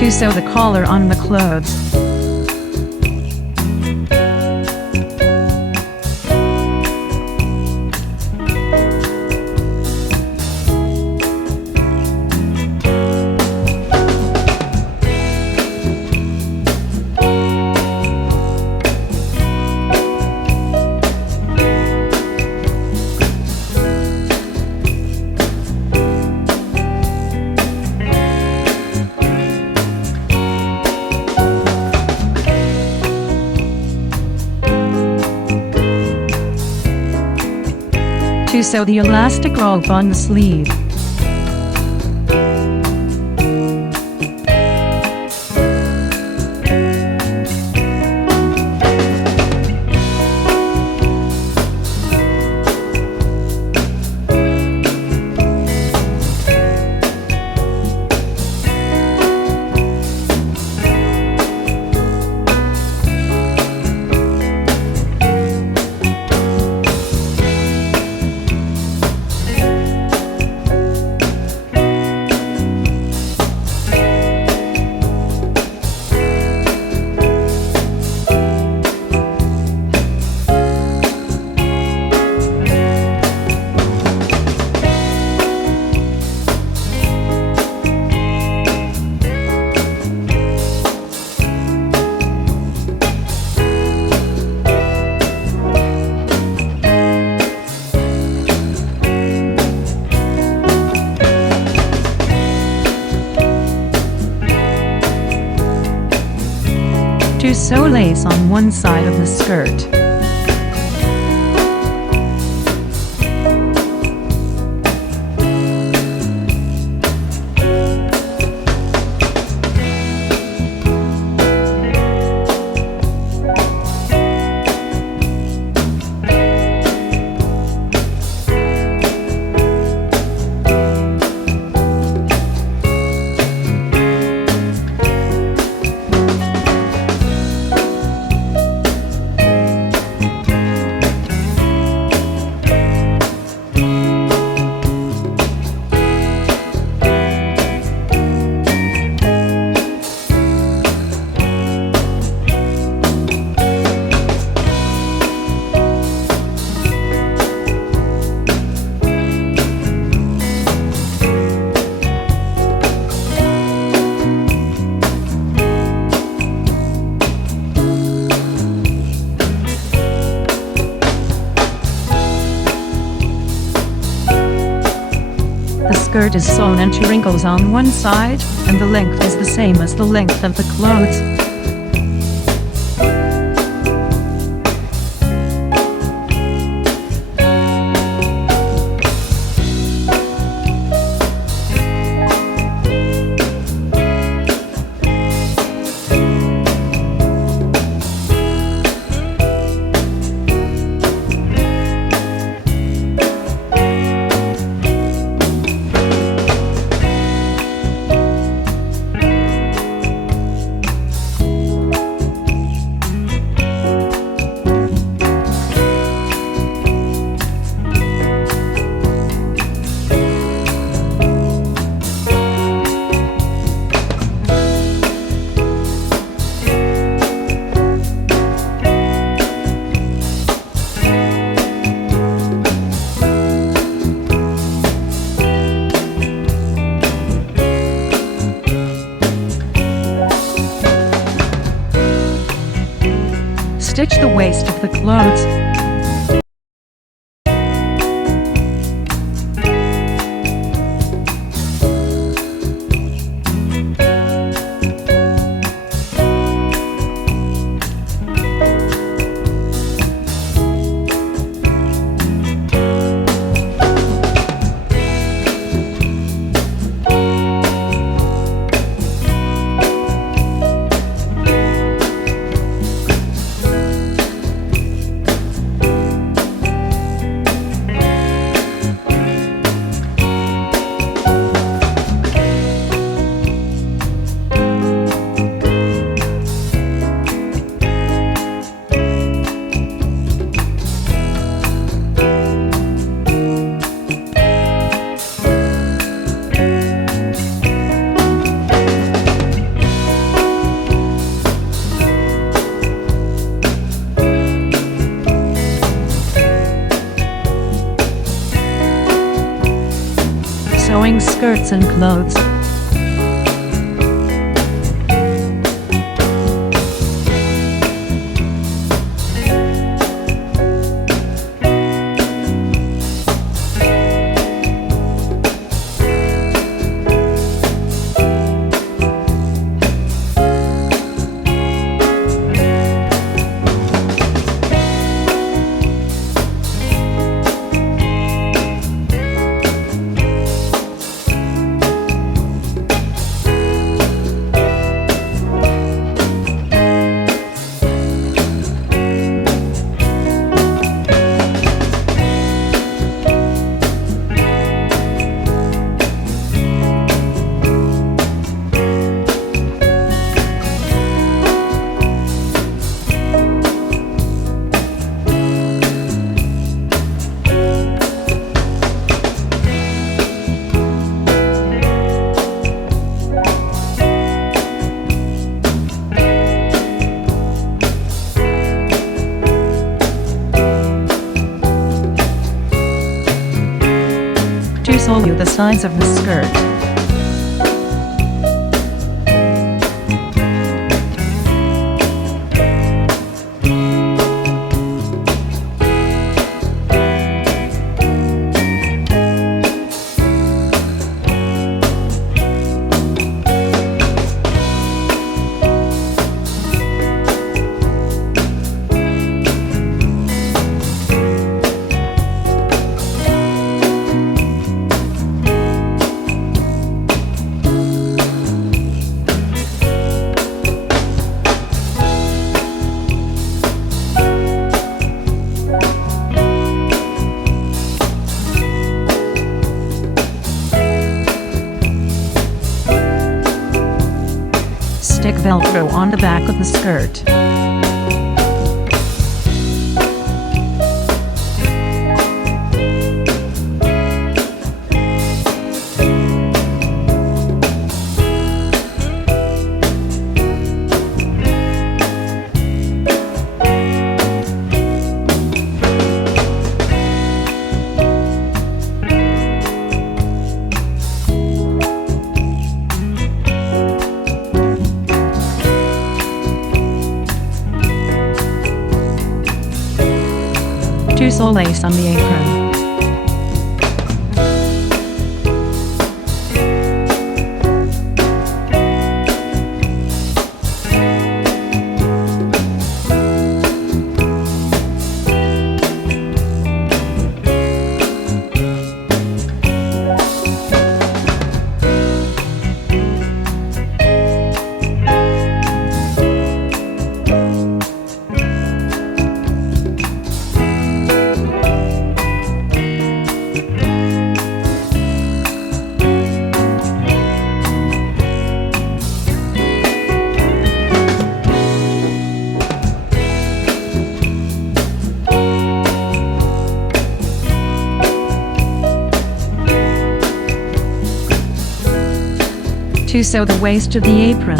To sew the collar on the clothes. To sew the elastic rope on the sleeve. To sew lace on one side of the skirt. The skirt is sewn into wrinkles on one side, and the length is the same as the length of the clothes. Stitch the waist of the clothes. sewing skirts and clothes. To sew the sides of the skirt. Stick Velcro on the back of the skirt. To sew lace on the apron. To sew the waist of the apron.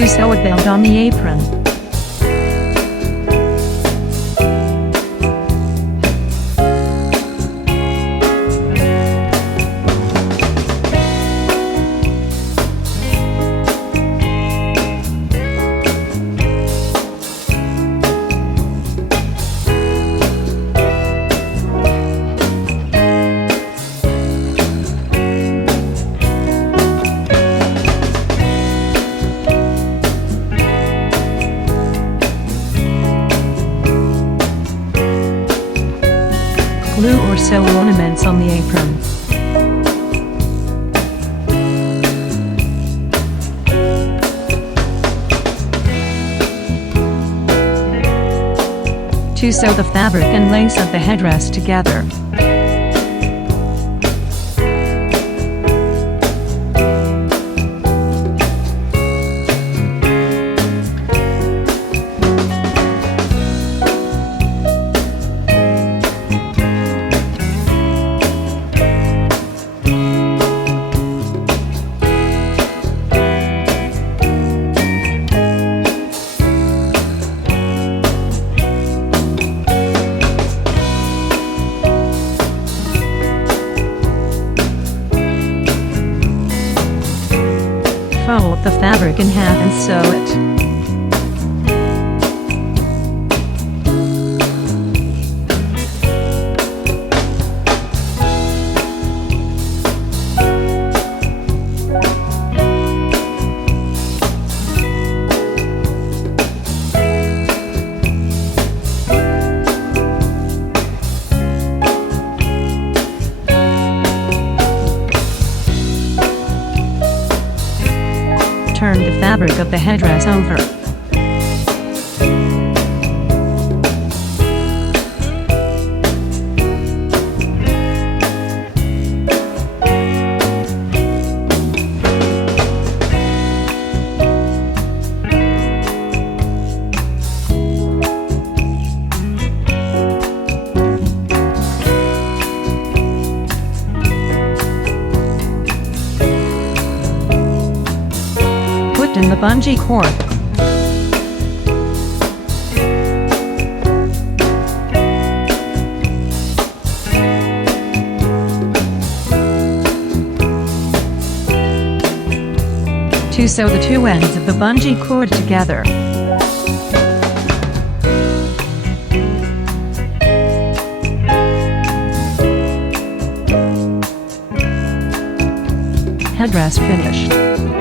To sew a belt on the apron. sew ornaments on the apron. To sew the fabric and lace of the headdress together. Fold the fabric in half and sew it. Turn the fabric of the headdress over. In the bungee cord. To sew the two ends of the bungee cord together. Headdress finished.